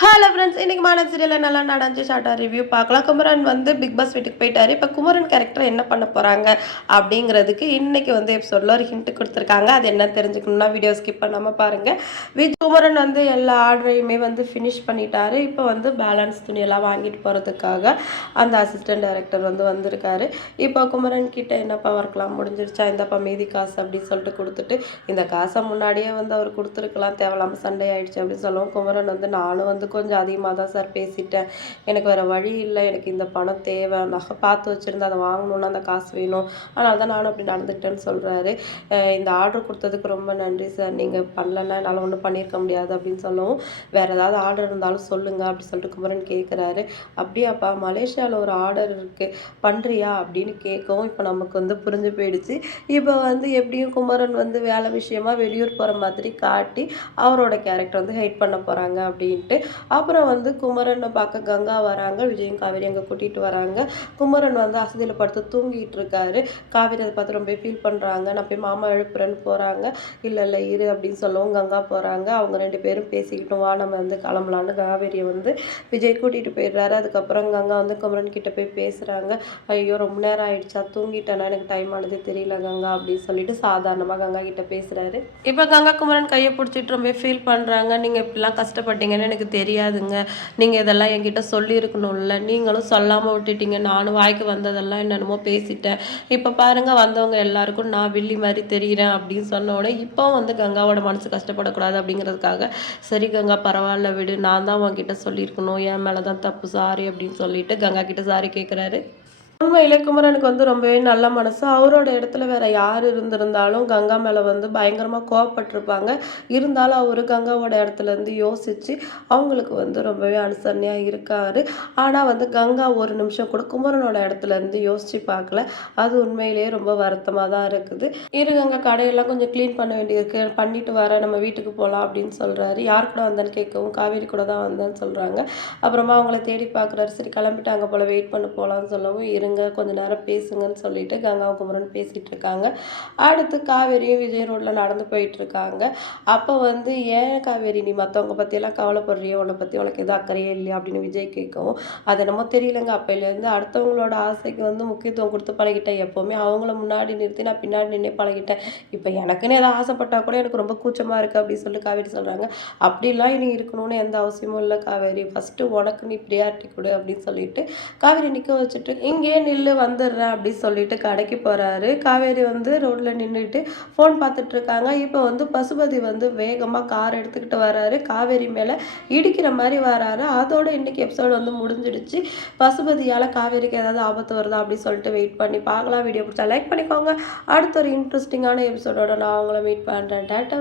Hello friends, இன்னைக்கு modern சீரியலில் நல்லா நடந்துச்சு ஷார்ட்டாக ரிவ்யூ பார்க்கலாம். குமரன் வந்து பிக் பாஸ் வீட்டுக்கு போயிட்டாரு. இப்போ குமரன் கேரக்டர் என்ன பண்ண போகிறாங்க அப்படிங்கிறதுக்கு இன்னைக்கு வந்து எபிசோடில் ஒரு ஹிண்ட் கொடுத்துருக்காங்க. அது என்ன தெரிஞ்சுக்கணும்னா வீடியோ ஸ்கிப் பண்ணாமல் பாருங்கள். குமரன் வந்து எல்லா ஆர்டரையுமே வந்து ஃபினிஷ் பண்ணிட்டாரு. இப்போ வந்து பேலன்ஸ் துணியெல்லாம் வாங்கிட்டு போகிறதுக்காக அந்த அசிஸ்டன்ட் டைரக்டர் வந்து வந்திருக்காரு. இப்போ குமரன் கிட்ட என்னப்பா ஒர்க்லாம் முடிஞ்சிருச்சா, இந்தப்பா மீதி காசு அப்படின்னு சொல்லிட்டு கொடுத்துட்டு, இந்த காசை முன்னாடியே வந்து அவர் கொடுத்துருக்கலாம், தேவையில்லாமல் சண்டை ஆயிடுச்சு அப்படின்னு சொல்லவும் குமரன் வந்து நானும் வந்து கொஞ்சம் அதிகமாக தான் சார் பேசிட்டேன், எனக்கு வேறு வழி இல்லை, எனக்கு இந்த பணம் தேவை, நகை பார்த்து வச்சுருந்தேன், அதை வாங்கணுன்னா அந்த காசு வேணும், அதனால தான் நானும் அப்படி நடந்துக்கிட்டேன்னு சொல்கிறாரு. இந்த ஆர்டர் கொடுத்ததுக்கு ரொம்ப நன்றி சார், நீங்கள் பண்ணலன்னா என்னால் ஒன்றும் பண்ணியிருக்க முடியாது அப்படின்னு சொல்லவும், வேறு ஏதாவது ஆர்டர் இருந்தாலும் சொல்லுங்கள் அப்படின்னு சொல்லிட்டு குமரன் கேட்குறாரு. அப்படியாப்பா, மலேசியாவில் ஒரு ஆர்டர் இருக்குது பண்ணுறியா அப்படின்னு கேட்கவும் இப்போ நமக்கு வந்து புரிஞ்சு போயிடுச்சு. இப்போ வந்து எப்படியும் குமரன் வந்து வேலை விஷயமா வெளியூர் போகிற மாதிரி காட்டி அவரோட கேரக்டர் வந்து ஹெயிட் பண்ண போகிறாங்க அப்படின்ட்டு. அப்புறம் வந்து குமரனை பார்க்க கங்கா வராங்க. விஜயும் காவேரி அங்கே கூட்டிகிட்டு வராங்க. குமரன் வந்து அசதியில் படுத்து தூங்கிட்டு இருக்காரு. காவேரி அதை பார்த்து ரொம்ப ஃபீல் பண்ணுறாங்க. நான் போய் மாமா எழுப்புறேன்னு போகிறாங்க. இல்லை இல்லை இரு அப்படின்னு சொல்லவும் கங்கா போகிறாங்க. அவங்க ரெண்டு பேரும் பேசிக்கிட்டும் வா நம்ம வந்து கிளம்பலான்னு காவேரியை வந்து விஜய் கூட்டிகிட்டு போயிடுறாரு. அதுக்கப்புறம் கங்கா வந்து குமரன் கிட்ட போய் பேசுகிறாங்க. ஐயோ ரொம்ப நேரம் ஆயிடுச்சா, தூங்கிட்டேன்னா எனக்கு டைம் ஆனதே தெரியல கங்கா அப்படின்னு சொல்லிட்டு சாதாரணமாக கங்கா கிட்ட பேசுகிறாரு. இப்போ கங்கா குமரன் கையை பிடிச்சிட்டு ரொம்ப ஃபீல் பண்ணுறாங்க. நீங்கள் இப்படிலாம் கஷ்டப்பட்டீங்கன்னு எனக்கு தெரியாதுங்க, நீங்கள் இதெல்லாம் என்கிட்ட சொல்லியிருக்கணும்ல, நீங்களும் சொல்லாமல் விட்டுட்டீங்க, நானும் வாய்க்கு வந்ததெல்லாம் என்னென்னமோ பேசிட்டேன், இப்போ பாருங்கள் வந்தவங்க எல்லாருக்கும் நான் வில்லி மாதிரி தெரிகிறேன் அப்படின்னு சொன்னோடனே இப்போ வந்து கங்காவோட மனசு கஷ்டப்படக்கூடாது அப்படிங்கிறதுக்காக சரி கங்கா பரவாயில்ல விடு, நான் தான் உங்ககிட்ட சொல்லியிருக்கணும், என் மேலே தான் தப்பு, சாரி அப்படின்னு சொல்லிட்டு கங்கா கிட்ட சாரி கேட்குறாரு. உண்மையிலே குமரனுக்கு வந்து ரொம்பவே நல்ல மனசு. அவரோட இடத்துல வேற யார் இருந்திருந்தாலும் கங்கா மேலே வந்து பயங்கரமாக கோவப்பட்டிருப்பாங்க. இருந்தாலும் அவர் கங்காவோட இடத்துல இருந்து யோசித்து அவங்களுக்கு வந்து ரொம்பவே அனுசரணையாக இருக்கார். ஆனால் வந்து கங்கா ஒரு நிமிஷம் கூட குமரனோட இடத்துல இருந்து யோசித்து பார்க்கல. அது உண்மையிலேயே ரொம்ப வருத்தமாக தான் இருக்குது. கங்கா கடையெல்லாம் கொஞ்சம் க்ளீன் பண்ண வேண்டியிருக்கு, பண்ணிட்டு வரேன், நம்ம வீட்டுக்கு போகலாம் அப்படின்னு சொல்கிறாரு. யார் கூட வந்தேன்னு கேட்கவும் காவேரி கூட தான் வந்தேன்னு சொல்கிறாங்க. அப்புறமா அவங்கள தேடி பார்க்குறாரு. சரி கிளம்பிட்டாங்க போல், வெயிட் பண்ண போகலான்னு சொல்லவும் கொஞ்ச நேரம் பேசுங்கன்னு சொல்லிட்டு கங்காவும் குமரன் பேசிட்டு இருக்காங்க. அடுத்து காவேரியும் விஜய் ரோட்ல நடந்து போயிட்டு இருக்காங்க. அப்போ வந்து ஏன் காவேரி நீ மற்றவங்க பற்றியெல்லாம் கவலைப்படுறியோ, உன்னை பற்றி உனக்கு எதுவும் அக்கறையே இல்லையா அப்படின்னு விஜய் கேட்கவும், அது என்னமோ தெரியலங்க, அப்போலேருந்து அடுத்தவங்களோட ஆசைக்கு வந்து முக்கியத்துவம் கொடுத்து பழகிட்டேன், எப்போவுமே அவங்கள முன்னாடி நிறுத்தி நான் பின்னாடி நின்று பழகிட்டேன், இப்போ எனக்குன்னு எதாவது ஆசைப்பட்டா கூட எனக்கு ரொம்ப கூச்சமாக இருக்குது அப்படின்னு சொல்லிட்டு காவேரி சொல்கிறாங்க. அப்படிலாம் இனி இருக்கணும்னு எந்த அவசியமும் இல்லை காவேரி, ஃபஸ்ட்டு உனக்கு நீ ப்ரியாரிட்டி கொடு அப்படின்னு சொல்லிட்டு காவேரி நிற்க வச்சுட்டு இங்கே நில்லு வந்துடுறேன் அப்படின்னு சொல்லிட்டு கடைக்கு போகிறாரு. காவேரி வந்து ரோட்டில் நின்றுட்டு ஃபோன் பார்த்துட்டு இருக்காங்க. இப்போ வந்து பசுபதி வந்து வேகமாக கார் எடுத்துக்கிட்டு வராரு. காவேரி மேலே இடிக்கிற மாதிரி வராரு. அதோட இன்னைக்கு எபிசோடு வந்து முடிஞ்சிடுச்சு. பசுபதியால் காவேரிக்கு ஏதாவது ஆபத்து வருதா அப்படின்னு சொல்லிட்டு வெயிட் பண்ணி பார்க்கலாம். வீடியோ பிடிச்சா லைக் பண்ணிக்கோங்க. அடுத்த ஒரு இன்ட்ரெஸ்டிங்கான எபிசோடோட நான் அவங்கள மீட் பண்ணுறேன். டாட்டா.